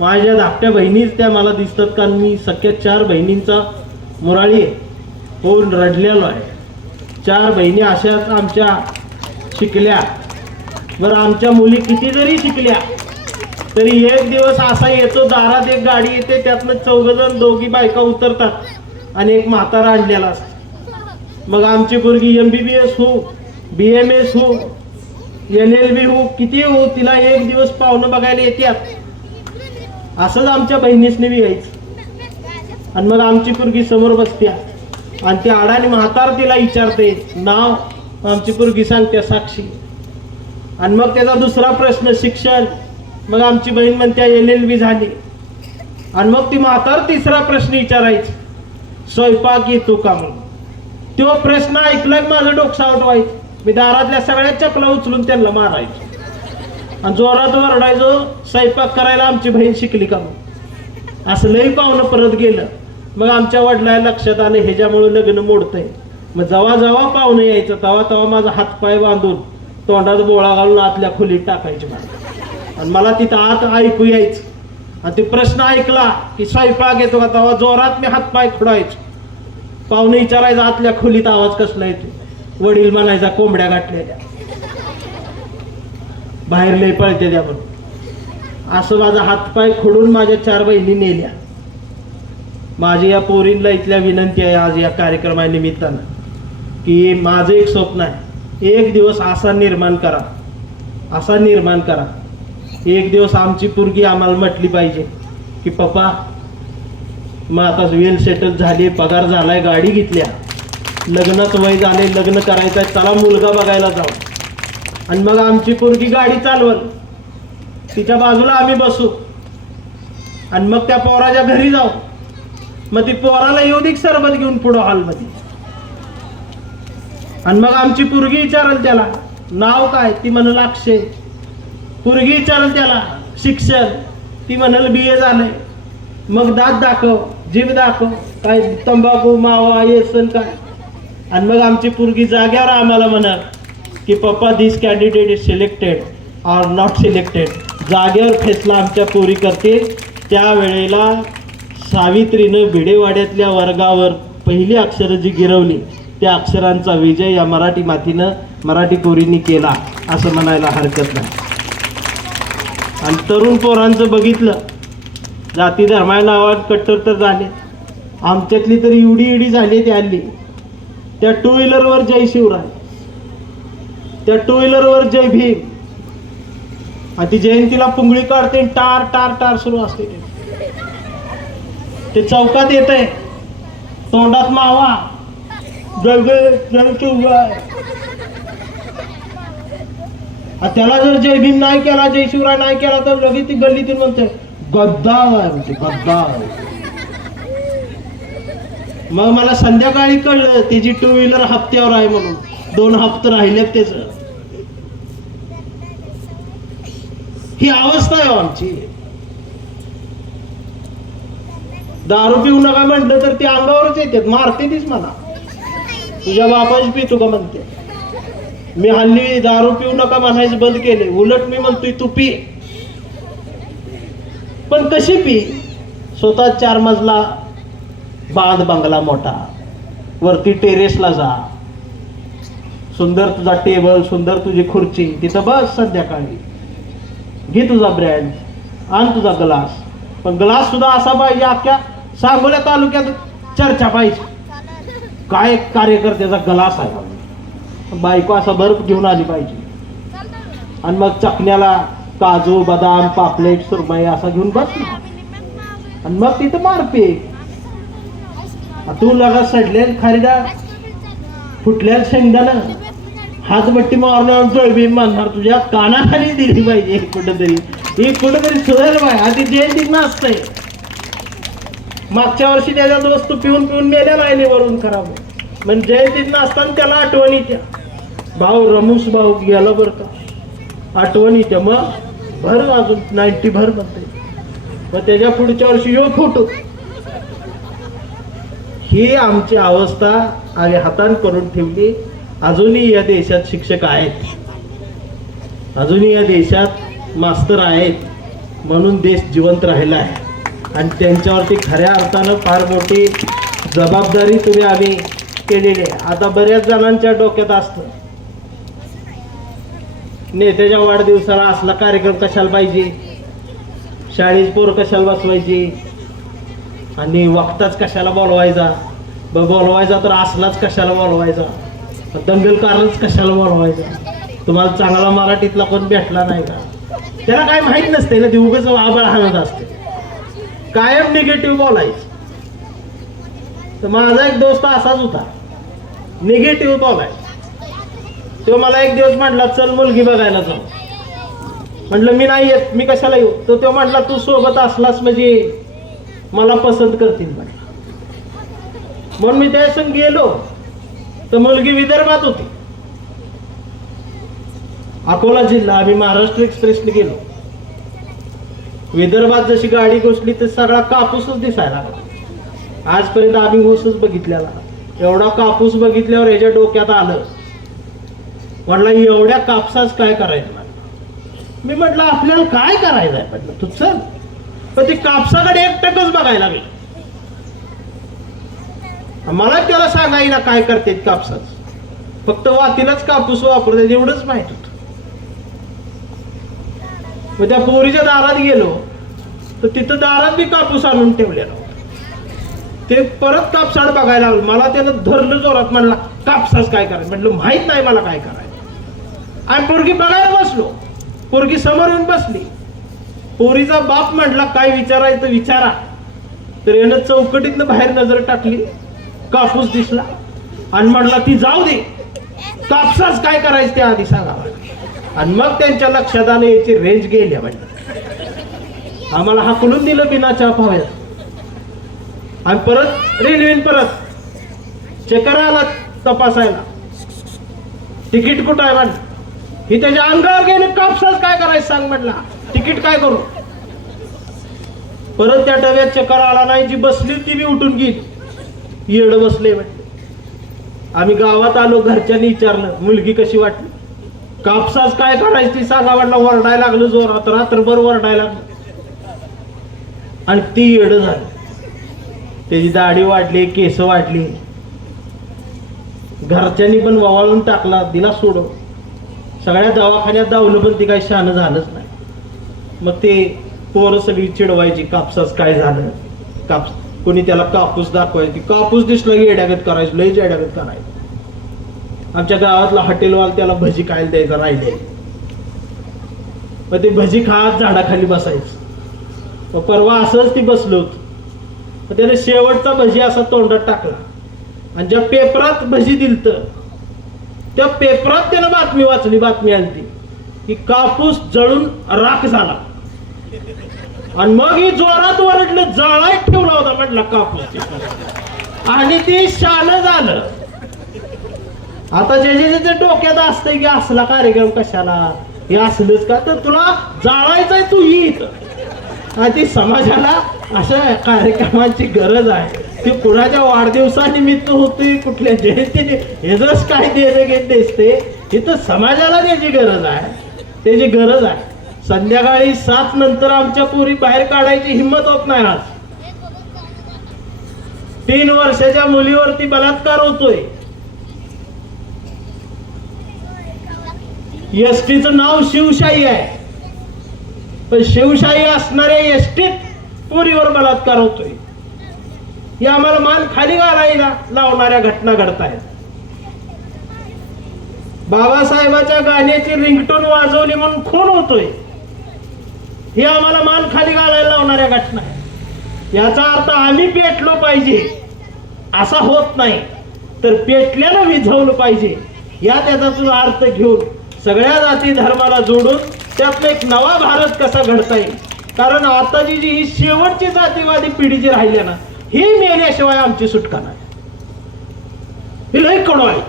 माझ्या धाकट्या बहिणीच त्या मला दिसतात. कारण मी सख्या 4 बहिणींचा मुराळी आहे, होऊन रडलेलो आहे. 4 बहिणी अशाच आमच्या शिकल्या. बरं, आमच्या मुली किती जरी शिकल्या तरी एक दिवस असा येतो, दारात एक गाडी येते, त्यातनं 4 जण, 2 बायका उतरतात आणि एक म्हातारा आणलेला असतो. मग आमची पोरगी MBBS हो, BMS हो, LLB हो, किती हो, तिला एक दिवस पाहुणं बघायला येतात. असंच आमच्या बहिणीसने बी यायचं. आणि मग आमची पोरगी समोर बसत्या आणि त्या आडाने म्हातार तिला विचारते नाव, आमची पोरगी सांगते साक्षी. आणि मग त्याचा दुसरा प्रश्न शिक्षण, मग आमची बहीण म्हणते LLB झाली. आणि मग ती म्हातार तिसरा प्रश्न विचारायची, स्वयंपाक येतो का म्हणून. तो प्रश्न ऐकला की माझं डोकं आउट व्हायचं. मी दारातल्या सगळ्या चपला उचलून त्यांना मारायचो आणि जोरात वरडायचो, स्वयंपाक करायला आमची बहीण शिकली का म्हणून. असं लई पाहुणं परत गेलं. मग आमच्या वडिलांना लक्षात आलं ह्याच्यामुळे लग्न मोडतंय. मग जेव्हा जेव्हा पाहुणं यायचं तेव्हा तेव्हा माझा हातपाय बांधून तोंडात बोळा घालून आतल्या खोलीत टाकायचे मला. आणि मला तिथं आत ऐकू यायचं. आणि ते प्रश्न ऐकला की स्वयंपाक येतो का, तेव्हा जोरात मी हातपाय खोडायचो. पाहुणे विचारायचा आतल्या खोलीत आवाज कसला येतो. वडील म्हणायचा कोंबड्या गाठलेल्या, बाहेर लई पळते द्या म्हणून. असं माझा हातपाय खोडून माझ्या 4 बहिणी नेल्या. माझी या पोरींना इथल्या विनंती आहे आज या कार्यक्रमानिमित्तानं की माझं एक स्वप्न आहे, एक दिवस असा निर्माण करा, असा निर्माण करा, एक दिवस आमची पोरगी आम्हाला म्हटली पाहिजे की पप्पा मग आता वेल सेटल झाली, पगार झालाय, गाडी घेतल्या, लग्नात वय झाले, लग्न करायचं आहे, चला मुलगा बघायला जाऊ. आणि मग आमची पोरगी गाडी चालवल, तिच्या बाजूला आम्ही बसू आणि मग त्या पोराच्या घरी जाऊ. मग ती पोराला येऊ दे सरबत घेऊन पुढं हॉलमध्ये. आणि मग आमची पोरगी विचारल त्याला नाव काय, ती म्हणल अक्षय. पोरगी विचारल त्याला शिक्षण, ती म्हणल BA झालंय. मग दात दाखव, जीभ दाखव, काय तंबाखू, मावा, येसन काय. आणि मग आमची पोरगी जाग्यावर आम्हाला म्हणाल की पप्पा this candidate is selected or not selected. जागेवर फैसला आमच्या पोरी करते. त्यावेळेला सावित्रीनं भिडेवाड्यातल्या वर्गावर पहिली अक्षरं जी गिरवली त्या अक्षरांचा विजय या मराठी मातीनं, मराठी पोरींनी केला असं म्हणायला हरकत नाही. आणि तरुण पोरांचं बघितलं, जाती धर्मा नावात कट्टर तर झाले, आमच्यातली तर एवढी झाली ती हल्ली. त्या टू व्हीलरवर जय शिवराय, त्या टू व्हीलरवर जय भीम, आणि ती जयंतीला पुंगळी काढते, टार टार टार सुरू असते. ते चौकात येत आहे, तोंडात मावा, जय जय शिवराय. त्याला जर जय भीम नाही केला, जय शिवराय नाही केला, तर लगेच ती गल्लीतून म्हणते गद्दार आहे, म्हणते गद्दार. मग मला संध्याकाळी कळलं तिची टू व्हीलर हप्त्यावर आहे म्हणून. 2 हप्ते राहिलेत त्याच. ही अवस्था आहे आमची. दारू पिऊ नका म्हटलं तर ती अंगावरच येतात, मारते तीच मला. तुझ्या बापाची पितो का म्हणते. मी हल्ली दारू पिऊ नका म्हणायचं बंद केले, उलट मी म्हणतोय तू पी, पण कशी पी. स्वतः 4 मजला बांध बंगला मोठा, वरती टेरेसला जा, सुंदर तुझा टेबल, सुंदर तुझी खुर्ची, तिथं बस. संध्याकाळी घे तुझा ब्रँड, आण तुझा ग्लास, पण ग्लास सुद्धा असा पाहिजे अख्ख्या सांगोल्या तालुक्यात चर्चा पाहिजे, काय कार्यकर्त्याचा ग्लास आहे. बायको असा बर्फ घेऊन आली पाहिजे, आणि मग चकण्याला काजू बदाम पापलेट सुरमई असा घेऊन बस, आणि मग तिथं मारपे. तू लगा सडले खारीडा फुटल्या शेंगदाणं हातबट्टी मारणार, जळबीम मारणार, तुझ्या कानाखाली दिली पाहिजे कुठंतरी. ही कुठंतरी सुधार बाय. आधी जयंती नाचतंय. मागच्या वर्षी त्याच्या दोस्त पिऊन पिऊन मेल्या नाही वरून खराब, म्हणजे जयंतीत नाचताना त्याला आठवण येत्या. भाऊ रमेश भाऊ गेला बरं का, आठवण येत्या. मग भर अजून 90 भर म्हणते. मग त्याच्या पुढच्या वर्षी यो फोटो. ही आमची अवस्था आम्ही हातान करून ठेवली. अजूनही या देशात शिक्षक आहेत, अजूनही या देशात मास्तर आहेत, म्हणून देश जिवंत राहिला आहे. आणि त्यांच्यावरती खऱ्या अर्थानं फार मोठी जबाबदारी तुम्ही आम्ही केलेली आहे. आता बऱ्याच जणांच्या डोक्यात असतं, नेत्याच्या वाढदिवसाला असला कार्यक्रम कशाला पाहिजे, शाळेची पोरं कशाला बसवायची, आणि वक्ताच कशाला बोलवायचा, बोलवायचा तर असलाच कशाला बोलवायचा, दंगलकारच कशाला बोलवायचा. तुम्हाला चांगला मराठीतला कोण भेटला नाही का. त्याला काय माहित नसते ना, ती उगाच आबाळ हाणत असते, कायम निगेटिव्ह बोलायचं. तर माझा एक दोस्त असाच होता, निगेटिव्ह बोलायचा. तो मला एक दिवस म्हटला चल मुलगी बघायला जाऊ. म्हटलं मी नाही येत, मी कशाला येऊ. तो म्हटला तू सोबत असलास म्हणजे मला पसंत करतील म्हटलं. म्हणून मी त्या संग गेलो. तर मुलगी विदर्भात होती, अकोला जिल्हा. आम्ही महाराष्ट्र एक्सप्रेसने गेलो. विदर्भात जशी गाडी घुसली तर सगळा कापूसच दिसायला लागला. आजपर्यंत आम्ही ऊसच बघितलेला. एवढा कापूस बघितल्यावर याच्या डोक्यात आलं, म्हटलं एवढ्या कापसाच काय करायचं. मी म्हटलं आपल्याला काय करायचं आहे. म्हटलं तू चल. पण ते कापसाकडे एकटकच बघायला लागलं. मला त्याला सांगायला काय करते कापसाच, फक्त वातीलाच कापूस वापरतात एवढंच माहित होतं. मग त्या पोरीच्या दारात गेलो तर तिथं दारात बी कापूस आणून ठेवलेला. ते परत कापसाड बघायला लागलं. मला त्यानं धरलं जोरात, म्हणला कापसाच काय करायचं. म्हटलं माहित नाही मला काय करायचं. आणि पोरगी बघायला बसलो. पोरगी समोर येऊन बसली. पोरीचा बाप म्हटला काय विचारायचं विचारा. तर यानं चौकटीतनं बाहेर नजर टाकली, कापूस दिसला आणि म्हटला ती जाऊ दे, कापसाच काय करायचं ते आधी सांगा. आणि मग त्यांच्या लक्षात आलं याची रेंज गेली. म्हणजे आम्हाला हाकलून दिलं बिना चहा पाव्यात. आणि परत रेल्वेन परत चेकर आला तपासायला, तिकीट कुठं आहे म्हण. ही त्याच्या अंगावर गेले, कापसाच काय करायचं सांग म्हटला, तिकीट काय करू. परत त्या डब्यात चक्कर आला नाही. जी बसली ती बी उठून गेली. येड बसले म्हटले. आम्ही गावात आलो, घरच्यांनी विचारलं मुलगी कशी वाटली. कापसाच काय करायची ती सांगा म्हटलं. वरडायला लागलं जोरात, रात्रभर वरडायला लागलं. आणि ती येड झाली. त्याची दाढी वाढली, केस वाढली. घरच्यांनी पण ववाळून टाकला, दिला सोडून. सगळ्या दवाखान्यात धावलं पण ती काही शहाणं झालंच नाही. मग ते पोरं सगळी चिडवायची, कापसाच काय झालं, कोणी त्याला कापूस दाखवायची, कापूस दिसला की एड्यागत करायचं, लयच एड्यागत करायचं. आमच्या गावातला हॉटेलवाला त्याला भजी खायला द्यायचा राहिले, मग ते भजी खात झाडाखाली बसायचं. परवा असंच ती बसलो होत, मग त्याने शेवटचा भजी असा तोंडात टाकला आणि ज्या पेपरात भजी दिलत त्या पेपरात त्यानं बातमी वाचली. बातमी आली की कापूस जळून राख झाला. आणि मग ही जोरात ओरडलं, जळायत ठेवला होता म्हटलं कापूस, आणि ते शान झालं. आता ज्याच्या डोक्यात असतंय की असला कार्यक्रम कशाला, हे असलंच का, तर तुला जाळायचंय तू येत. ती समाजाला अशा कार्यक्रमांची गरज आहे. ती कुणाच्या वाढदिवसानिमित्त होती, कुठल्या जयंतीने, हे जस काय देणं घेत असते, इथं समाजाला त्याची गरज आहे, त्याची गरज आहे. संध्याकाळी 7 नंतर आमच्या पोरी बाहेर काढायची हिंमत होत नाही. आज 3 वर्षाच्या मुलीवरती बलात्कार होतोय. एसटीचं नाव शिवशाही आहे, पण शिवशाही असणाऱ्या एसटीत पोरीवर बलात्कार होतोय. हे आम्हाला मान खाली घालायला लावणाऱ्या घटना घडत आहेत. बाबासाहेबाच्या गाण्याची रिंगटोन वाजवली म्हणून खून होतोय, हे आम्हाला मान खाली घालायला लावणाऱ्या घटना आहेत. याचा अर्थ आम्ही पेटलो पाहिजे असा होत नाही, तर पेटल्यानं विझवलं पाहिजे या त्याचा तुझा अर्थ घेऊन सगळ्या जाती धर्माला जोडून त्यातलं एक नवा भारत कसा घडता येईल. कारण आताची जी ही शेवटची जातीवादी पिढी जी राहिली ना, ही मेल्याशिवाय आमची सुटका नाही. ही लई कडू आहे.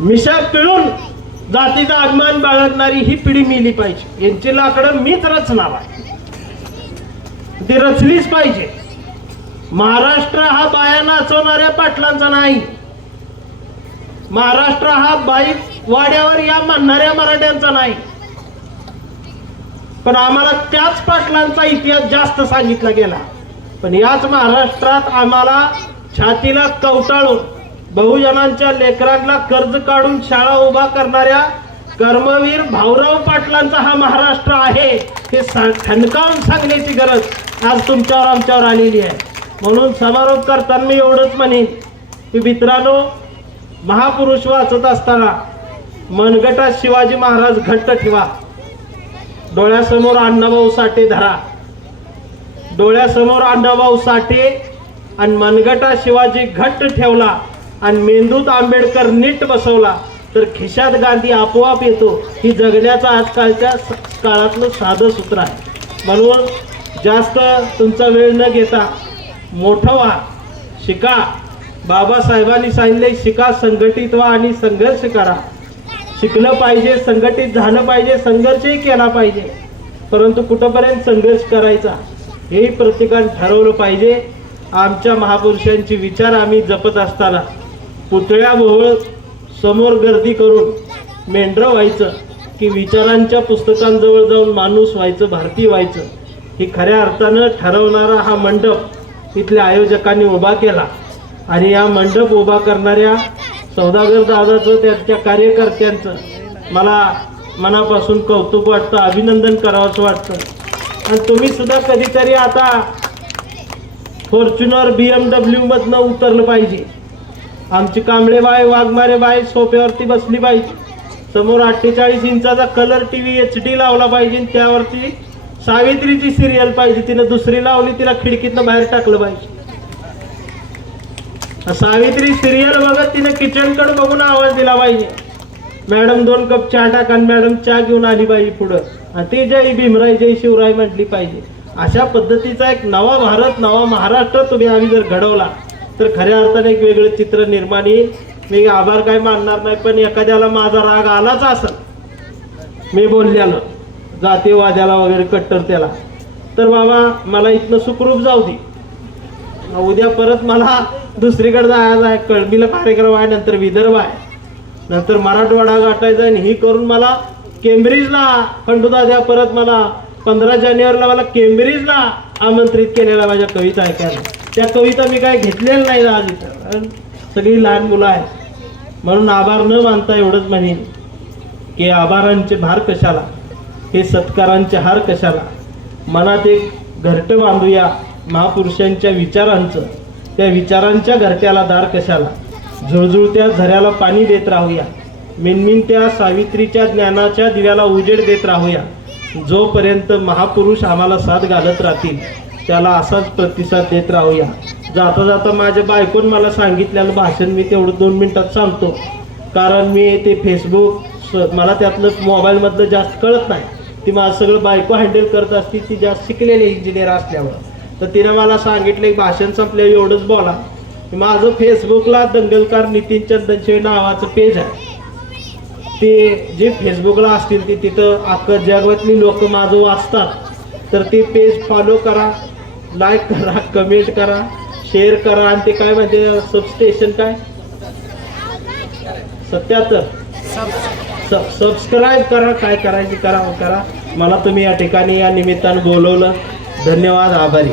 मिशा पिळून जातीचा अभिमान बाळगणारी ही पिढी मिली पाहिजे. यांची लाकडं मीच रचणार आहे, ती रचलीच पाहिजे. महाराष्ट्र हा बाया नाचवणाऱ्या पाटलांचा नाही, महाराष्ट्र हा बाई वाड्यावर या म्हणणाऱ्या मराठ्यांचा नाही. पण आम्हाला त्याच पाटलांचा इतिहास जास्त सांगितला गेला. पण याच महाराष्ट्रात आम्हाला छातीला कवटाळून बहुजनांच्या लेकरांना कर्ज काढून शाळा उभा करणाऱ्या कर्मवीर भाऊराव पाटलांचा हा महाराष्ट्र आहे, हे ठणकावून सांगण्याची गरज आज तुमच्यावर आमच्यावर आलेली आहे. म्हणून समारोप करताना मी एवढंच म्हणेन की मित्रांनो, महापुरुष वाचत असताना मनगटात शिवाजी महाराज घट्ट ठेवा, डोळ्यासमोर अण्णाभाऊ साठे धरा, डोळ्यासमोर अण्णाभाऊ साठे आणि मनगटात शिवाजी घट्ट ठेवला आणि मेंदूत आंबेडकर नीट बसवला तर खिशात गांधी आपोआप येतो. ही जगण्याचं आजकालच्या काळातलं साधं सूत्र आहे. म्हणून जास्त तुमचा वेळ न घेता मोठं व्हा, शिका. बाबासाहेबांनी सांगितले शिका, संघटित व्हा आणि संघर्ष करा. शिकलं पाहिजे, संघटित झालं पाहिजे, संघर्षही केला पाहिजे, परंतु कुठंपर्यंत संघर्ष करायचा हेही प्रत्येकाने ठरवलं पाहिजे. आमच्या महापुरुषांचे विचार आम्ही जपत असताना पुतळ्याभोवळ समोर गर्दी करून मेंढरं व्हायचं की विचारांच्या पुस्तकांजवळ जाऊन माणूस व्हायचं, भारतीय व्हायचं, ही खऱ्या अर्थानं ठरवणारा हा मंडप इथल्या आयोजकांनी उभा केला. आणि या मंडप उभा करणाऱ्या सौदागर दादाचं, त्यांच्या कार्यकर्त्यांचं मला मनापासून कौतुक वाटतं, अभिनंदन करावंसं वाटतं. आणि तुम्ही सुद्धा कधीतरी आता फॉर्च्युनर BMW मधनं उतरलं पाहिजे. आमची कांबळे बाय, वाघमारे बाय सोप्यावरती बसली पाहिजे. समोर 48 इंचाचा कलर TV HD लावला पाहिजे, त्यावरती सावित्रीची सिरियल पाहिजे. तिनं दुसरी लावली, तिला खिडकीतनं बाहेर टाकलं पाहिजे. सावित्री सिरियल बघत तिने किचनकडे बघून आवाज दिला पाहिजे, मॅडम 2 कप चहा टाका, मॅडम चहा घेऊन आली पाहिजे पुढं, आणि ती जय भीमराय जय शिवराय म्हटली पाहिजे. अशा पद्धतीचा एक नवा भारत, नवा महाराष्ट्र तुम्ही आम्ही जर घडवला तर खऱ्या अर्थाने एक वेगळं चित्र निर्माण येईल. मी आभार काय मानणार नाही, पण एखाद्याला माझा राग आलाच असेल मी बोलल्यानं, जातीवाद्याला वगैरे कट्टर त्याला, तर बाबा मला इथनं सुखरूप जाऊ दे. उद्या परत मला दुसरीकडे जायचं आहे, कळबीला कार्यक्रम आहे, नंतर विदर्भ आहे, नंतर मराठवाडा गाठायचा, आणि ही करून मला केम्ब्रिजला खंडूदाद्या परत मला 15 जानेवारीला मला केम्ब्रिजला आमंत्रित केलेला माझ्या कविता ऐकायला. त्या कविता मी काय घेतलेल्या नाही आज इथं, सगळी लहान मुलं आहेत. म्हणून आभार न मानता एवढंच म्हणेन की आभारांचे भार कशाला, हे सत्कारांचे हार कशाला, मनात एक घरटं बांधूया महापुरुषांच्या विचारांचं, त्या विचारांच्या घरट्याला दार कशाला, झुळझुळत्या झऱ्याला पाणी देत राहूया, मिनमिनत्या सावित्रीच्या ज्ञानाच्या दिव्याला उजेड देत राहूया. जोपर्यंत महापुरुष आम्हाला साथ घालत राहतील त्याला असाच प्रतिसाद देत राहूया. जाता जाता माझ्या बायकोन मला सांगितलेलं भाषण मी तेवढं 2 मिनिटात सांगतो, कारण मी ते फेसबुक मला त्यातलं मोबाईलमधलं जास्त कळत नाही. ती माझं सगळं बायको हँडल करत असती, ती जास्त शिकलेली इंजिनियर असल्यामुळं. तर तिनं मला सांगितलं की भाषण संपल्यावर एवढंच बोला. माझं फेसबुकला दंगलकार नितीन चंदनशिवे नावाचं पेज आहे. ते जे फेसबुकला असतील ते तिथं अख्खं जगातली लोक माझं वाचतात. तर ते पेज फॉलो करा, लाईक करा, कमेंट करा, शेअर करा. आणि ते काय म्हणते सबस्टेशन काय 77 सबस्क्राईब करा. काय करायची करा. मला तुम्ही या ठिकाणी या निमित्तानं बोलवलं. धन्यवाद. आभारी.